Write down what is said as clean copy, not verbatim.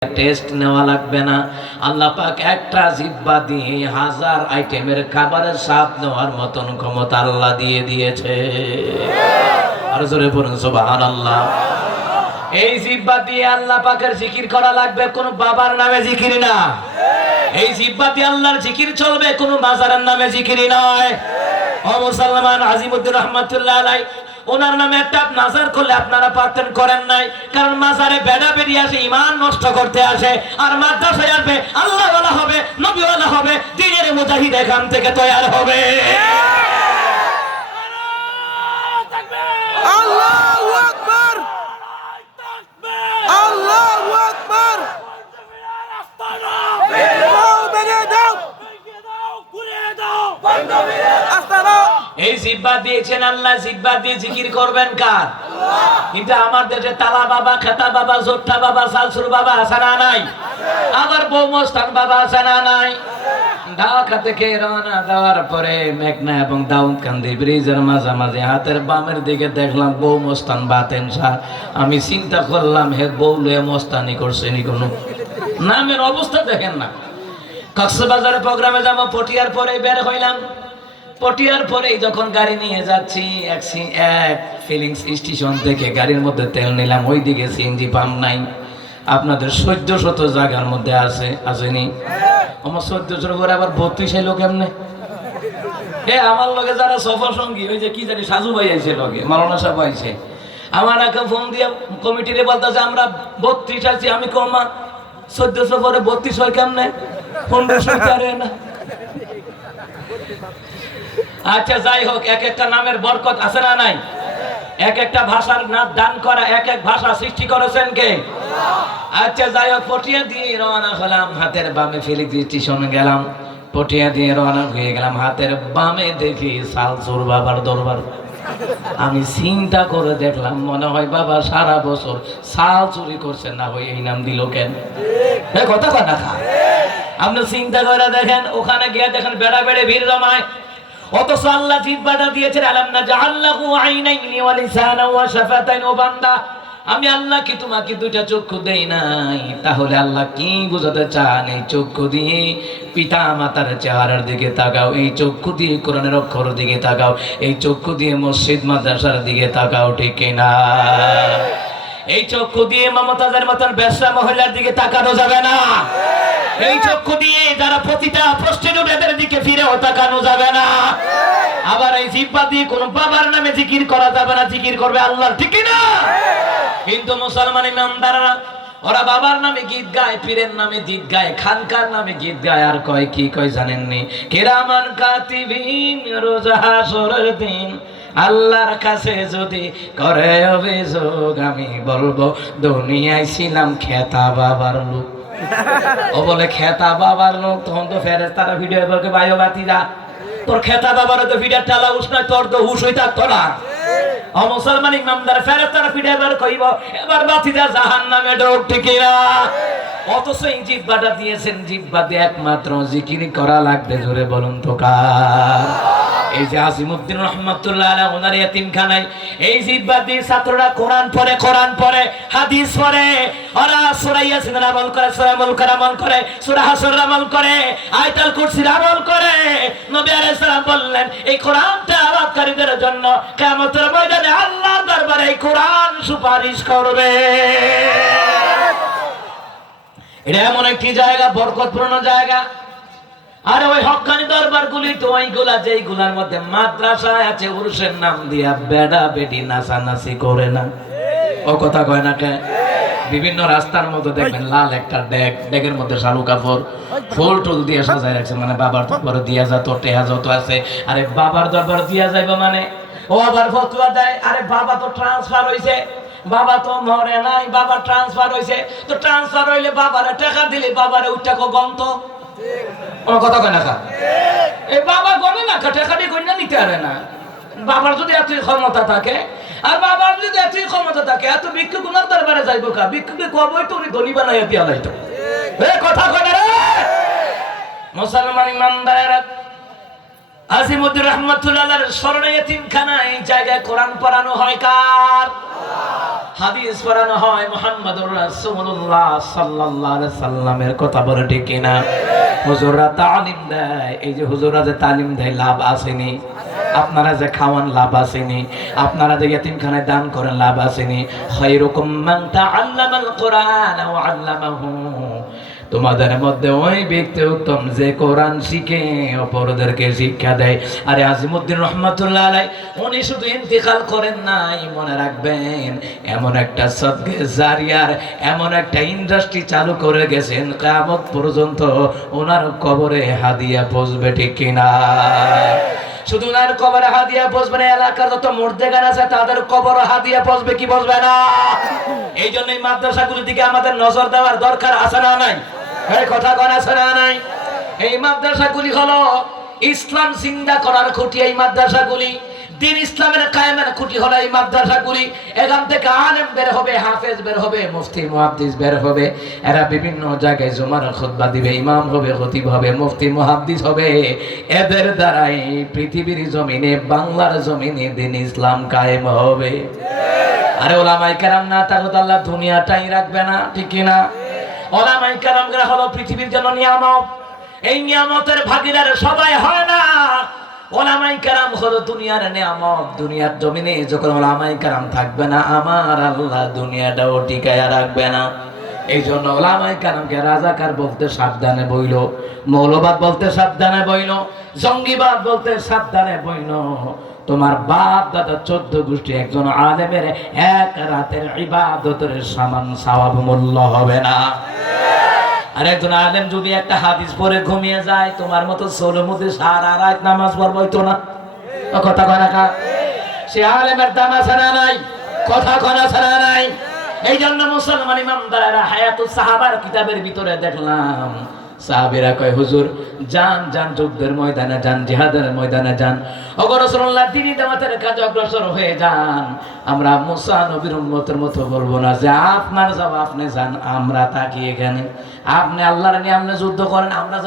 Test নেওয়া লাগবে না। আল্লাহ পাক একটা জিহ্বা দিয়ে 1000 আইটেমের খাবারের স্বাদ নেওয়ার মতন ক্ষমতা আল্লাহ দিয়ে দিয়েছে। আর জোরে বলুন সুবহানাল্লাহ। এই জিহ্বা দিয়ে আল্লাহ পাকের জিকির করা লাগবে, কোন বাবার নামে জিকির না। এই জিহ্বা দিয়ে আল্লাহর জিকির চলবে, কোন মাজারের নামে জিকির নয়। ও মুসলমান, আজিমউদ্দিন রহমাতুল্লাহ আলাইহি ওনার নামে একটা মাজার করলে আপনারা পারতেন, করেন নাই। কারণ মাজারে বেড়া বেরিয়ে আসে, ইমান নষ্ট করতে আসে। আর মাদ্রাসায় আসবে, আল্লাহ ওয়ালা হবে, নবী ওয়ালা হবে, দ্বীনের মুজাহিদ এখান থেকে তৈরি হবে। আল্লাহু আকবার, আল্লাহু আকবার। এই জিহ্বা দিয়েছেন আল্লাহ, জিহ্বা দিয়ে জিকির করবেন কার? কিন্তু আমার দেশে তালা বাবা, খেতা বাবা, জোট্টা বাবা, সালসুর বাবা আছে না নাই? আবার বৌমস্তান বাবা আছে না নাই? ঢাকা থেকে রওনা দেওয়ার পরে মেঘনা এবং দাউদকান্দি ব্রিজের মাঝামাঝি হাতের বামের দিকে দেখলাম বৌমস্তান বাতেন শাহ। আমি চিন্তা করলাম, হে বৌলে মস্তানি করছে নি কোনো? নামের অবস্থা দেখেন না। কক্সবাজারে প্রোগ্রামে যাবো, পটিয়ার পরে বের হইলাম। পটিয়ার পরেই যখন গাড়ি নিয়ে যাচ্ছি, এক ফিলিংস স্টেশন থেকে গাড়ির মধ্যে তেল নিলাম। ওইদিকে সিএনজি পাম্প নাই। আপনাদের 1400 জায়গার মধ্যে আসেনি আমার 1400 করে আবার 32 এলো কেমনে? আমার লগে যারা সফর সঙ্গী, ওই যে কি জানি সাজু ভাই আইছে, লগে মাওলানা সাহেব আইছে, আমার একা ফোন দিয়ে কমিটিরে বলতেছে আমরা 32 আছি। আমি কমা 1400 পরে 32 হয় কেমনে? 1500 পারে না। আচ্ছা যাই হোক, এক একটা নামের বরকত আছে না নাই? এক একটা ভাষার নাম দান করা, এক এক ভাষা সৃষ্টি করেছেন কে? আচ্ছা যাই হোক, পটিয়া দিয়ে রওনা হলাম। হাতের বামে ফিলিংস স্টেশনে গেলাম। পটিয়া দিয়ে রওনা হয়ে গেলাম। হাতের বামে দেখি সালসুর বাবার দরবার। আমি চিন্তা করে দেখলাম, মনে হয় বাবা সারা বছর সাল চুরি করছেন না, হয় এই নাম দিল কেন? কথা কথা খা। আপনি চিন্তা করে দেখেন, ওখানে গিয়ে দেখেন বেড়া বেড়ে ভিড় জমায়। অথচ আল্লাহ জিহ্বাটা দিয়েছেন, আলাম নাজআল্লাহু আইনাইনি ওয়া লিসানান ওয়া শাফাতাইন। ও বান্দা, আমি আল্লাহ কি তোমাকে দুইটা চক্ষু দেই নাই? তাহলে আল্লাহ কি বোঝাতে চান? এই চক্ষু দিয়ে পিতা মাতার চেহারার দিকে তাকাও, এই চক্ষু দিয়ে কোরআনের অক্ষরের দিকে তাকাও, এই চক্ষু দিয়ে মসজিদ মাদ্রাসার দিকে তাকাও, ঠিক কিনা? এই চক্ষু দিয়ে মমতাজের মতন বেশ্যা মহিলার দিকে তাকানো যাবে না। এই চক্ষু দিয়ে যারা পতিতা প্রস্টিটিউটের দিকে ফিরেও তাকানো যাবে না। আবার এই জিহ্বা দিয়ে কোন বাবার নামে জিকির করা যাবে না, জিকির করবে আল্লাহর, ঠিক না? কিন্তু মুসলমান ইমানদাররা ওরা বাবার নামে গীত গায়, পীরের নামে গীত গায়, খানকার নামে গীত গায়, আর কয় কি কয় জানেননি? কিরামান কাতিবিন, রোজ হাসরের দিন আল্লাহর কাছে যদি করে অভিযোগ, আমি বলবো দুনিয়ায় ছিলাম খেতা বাবার লোক। ও বলে খেতা বাবার লোক, তখন তো ফেরেশতারা ভিডিও বলকে ভাইও বাতিরা, তোর খেতা বাবার তো ভিডিও টালা উস নয়, তোর তো হুশ হই থাকতো না। ও মুসলমান ইমানদার, ফেরেশতারা ভিডিও বের কইব, এবার বাতিরা জাহান্নামে ঢোক, ঠিক না? অথচ এই জিহ্বাটা দিয়েছেন, জিহ্বা দিয়ে একমাত্র জিকির করা লাগবে। জোরে বলুন তো কার? এই যে আজিমউদ্দিন রহমাতুল্লাহ আলাইহি ওনার ইয়াতিমখানায় এই জিহ্বা দিয়ে ছাত্ররা কোরআন পড়ে, হাদিস পড়ে, ওরা সূরা ইয়াসিনের আমল করে, সূরা মুলকের আমল করে, সূরা হাসরের আমল করে, আয়াতুল কুরসির আমল করে। নবী আলাইহিস সালাম বললেন, এই কোরআনটা আমলকারীদের জন্য কিয়ামতের ময়দানে আল্লাহর দরবারে এই কোরআন সুপারিশ করবে। এটা এমন একটি জায়গা, বরকতপূর্ণ জায়গা। আর ওই হক্কানি দরবার গুলি তো ওইগুলা যেইগুলার মধ্যে মাদ্রাসা আছে, উরুসের নাম দিয়া বেড়া বেডি নাচানাচি করে না। ও কথা কয় না কে? বিভিন্ন রাস্তার মধ্যে দেখবেন লাল একটা ডেগের মধ্যে শালু কাপড় ফুল টুল দিয়ে সাজায় রাখছে, মানে বাবার দরবার দিয়া যা, তোর টেহা যত আছে, আরে বাবার দরবার দিয়া যাইব মানে। ও আবার ফতোয়া দেয়, আরে বাবা তো ট্রান্সফার হইছে, বাবা তো মরে নাই, বাবা ট্রান্সফার হইছে। তো ট্রান্সফার হইলে বাবারে টাকা দিলে বাবারে উঠাকো গন্ত। কথা কয় না? এই বাবা গনে না, টাকা দিয়ে গণ্য নিতে পারে না। বাবার যদি এত ক্ষমতা থাকে, আর বাবার যদি এত ক্ষমতা থাকে, এত ভিক্ষু গুনার দরবারে যাইব কা? ভিক্ষুকে কবই তো উনি ধনী বানাইয়া দিয়া লাইতো। কথা কয় না রে মুসলমান ইমানদারেরা। আজিমউদ্দিন রহমাতুল্লাহ আলাইহির স্মরণে এতিমখানা, এই জায়গায় কোরআন পড়ানো হয় কার? হাদিস পড়ানো হয় মুহাম্মদুর রাসূলুল্লাহ সাল্লাল্লাহু আলাইহি সাল্লামের কথা বলে ঠিক কিনা? হুজুররা তালিম দেয়, এই যে হুজুররা যে তালিম দেয় লাভ আসেনি? আপনারা যে খাওয়ান লাভ আসেনি? আপনারা যে ইয়াতিমখানায় দান করেন লাভ আসেনি? খায়রুকুম মান তাআল্লামাল কুরআন ওয়া আল্লামাহু, তোমাদের মধ্যে ওই ব্যক্তি উত্তম যে কোরআন শিখে অপরদেরকে শিক্ষা দেয়। আরে আজিমউদ্দিন রহমাতুল্লাহ আলাইহি উনি শুধু ইন্তেকাল করেন নাই, মনে রাখবেন এমন একটা সদকা জারিয়ার এমন একটা ইন্ডাস্ট্রি চালু করে গেছেন, কিয়ামত পর্যন্ত ওনার কবরে হাদিয়া পৌঁছবে, ঠিক কিনা? শুধু ওনার কবরে হাদিয়া পৌঁছবে না, এলাকার যত মুর্দেগান আছে তাদের কবরে হাদিয়া পৌঁছবে, কি পৌঁছবে না? এই জন্য এই মাদ্রাসাগুলির দিকে আমাদের নজর দেওয়ার দরকার আছে না নাই? এই কথা কোন আছে না নাই? এই মাদ্রাসাগুলি হলো ইসলাম জিন্দা করার খুঁটি। এই মাদ্রাসাগুলি দিন ইসলামের কায়েমের খুঁটি হলো এই মাদ্রাসাগুলি। এখান থেকে আলেম বের হবে, হাফেজ বের হবে, মুফতি মুহাদ্দিস বের হবে। এরা বিভিন্ন জায়গায় জুমার খুতবা দিবে, ইমাম হবে, খতিব হবে, মুফতি মুহাদ্দিস হবে। এদের দ্বারাই পৃথিবীর জমিনে, বাংলার জমিনে দিন ইসলাম কায়েম হবে। আরে ওলামায়ে কেরাম না থাকলে আল্লাহ দুনিয়াটাই রাখবে না, ঠিক কিনা? ওলামায়ে কেরামরা হলো পৃথিবীর জন্য নিয়ামত। এই নিয়ামতের ভাগীদার সবাই হয় না। ওলামায়ে কেরাম হলো দুনিয়ার নিয়ামত। দুনিয়ার জমিনে যখন ওলামায়ে কেরাম থাকবে না, আমার আল্লাহ দুনিয়াটাও টিকায়া রাখবে না। এই জন্য ওলামায়ে কেরামকে রাজাকার বলতে সাবধানে বইল, মৌলবাদ বলতে সাবধানে বইল, জঙ্গিবাদ বলতে সাবধানে বইল। তোমার বাপ দাদা 14 গোষ্ঠী একজন আলেমের এক রাতের ইবাদতের সমান সওয়াব মূল্য হবে না। আর একজন আলেম যদি একটা হাদিস পড়ে ঘুমিয়ে যায়, তোমার মতো সোলোর মধ্যে সারা রাত নামাজ পড়বই তো না। কথা কয় না? সে আলেমের দাম আছে না নাই? কথা কয় আছে না নাই? এই জন্য মুসলমান ইমামদারেরা হায়াতুস সাহাবার কিতাবের ভিতরে দেখলাম সাহাবীরা কয়, হুজুর যান যান, যুদ্ধের ময়দানে যান, জিহাদের ময়দানে যান, ওগো রাসূলুল্লাহ দ্বীনি দাওয়াতের কাজে অগ্রসর হয়ে যান। আমরা মুসা নবীর উম্মতের মতো বলবো না যে আপনার যাও আপনি যান, আমরা থাকি এখানে, আপনি আল্লাহর নিয়ে আপনি যুদ্ধ করেন, আমরা